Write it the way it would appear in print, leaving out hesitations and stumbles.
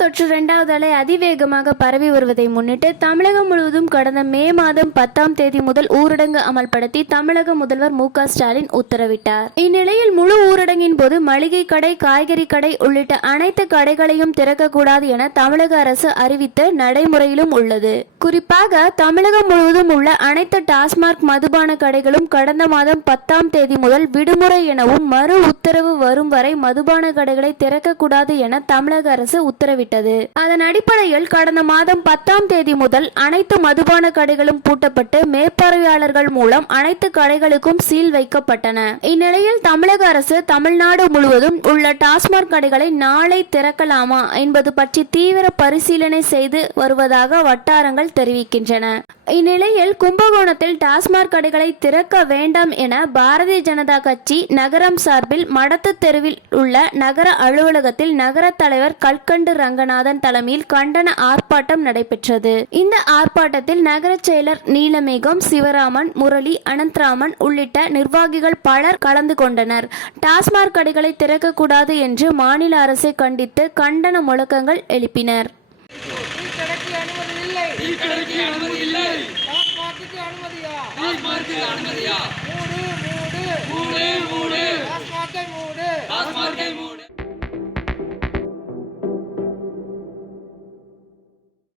தொற்று 2வது அலை அதிவேகமாக பரவி வருவதை முன்னிட்டு தமிழகம் முழுவதும் கடந்த மே மாதம் 10ஆம் தேதி முதல் ஊரடங்கு அமல்படுத்தி தமிழக முதல்வர் மு.க. ஸ்டாலின் உத்தரவிட்டார். இந்நிலையில் முழு ஊரடங்கின் போது மளிகை கடை, காய்கறி கடை உள்ளிட்ட அனைத்து கடைகளையும் திறக்கக்கூடாது என தமிழக அரசு அறிவித்து நடைமுறையிலும் உள்ளது. குறிப்பாக தமிழகம் முழுவதும் உள்ள அனைத்து டாஸ்மாக் மதுபான கடைகளும் கடந்த மாதம் 10ஆம் தேதி முதல் விடுமுறை எனவும் மறு உத்தரவு வரும் வரை மதுபான கடைகளை திறக்கக்கூடாது என தமிழக அரசு உத்தரவிட்டது. அதன் அடிப்படையில் கடந்த மாதம் 10ஆம் தேதி முதல் அனைத்து மதுபான கடைகளும் பூட்டப்பட்டு மேற்பார்வையாளர்கள் மூலம் அனைத்து கடைகளுக்கும் சீல் வைக்கப்பட்டன. இந்நிலையில் தமிழக அரசு தமிழ்நாடு முழுவதும் உள்ள டாஸ்மாக் கடைகளை நாளை திறக்கலாமா என்பது பற்றி தீவிர பரிசீலனை செய்து வருவதாக வட்டாரங்கள் தெரிவிக்கின்றன. இந்நிலையில் கும்பகோணத்தில் டாஸ்மாக் கடைகளை திறக்க வேண்டாம் என பாரதிய ஜனதா கட்சி நகரம் சார்பில் மடத்து தெருவில் உள்ள நகர அலுவலகத்தில் நகர தலைவர் கல்கண்டு ரங்கநாதன் தலைமையில் கண்டன ஆர்ப்பாட்டம் நடைபெற்றது. இந்த ஆர்ப்பாட்டத்தில் நகர செயலர் நீலமேகம், சிவராமன், முரளி, அனந்தராமன் உள்ளிட்ட நிர்வாகிகள் பலர் கலந்து கொண்டனர். டாஸ்மாக் கடைகளை திறக்கக்கூடாது என்று மாநில அரசை கண்டித்து கண்டன முழக்கங்கள் எழுப்பினர். அனுமதி இல்லை.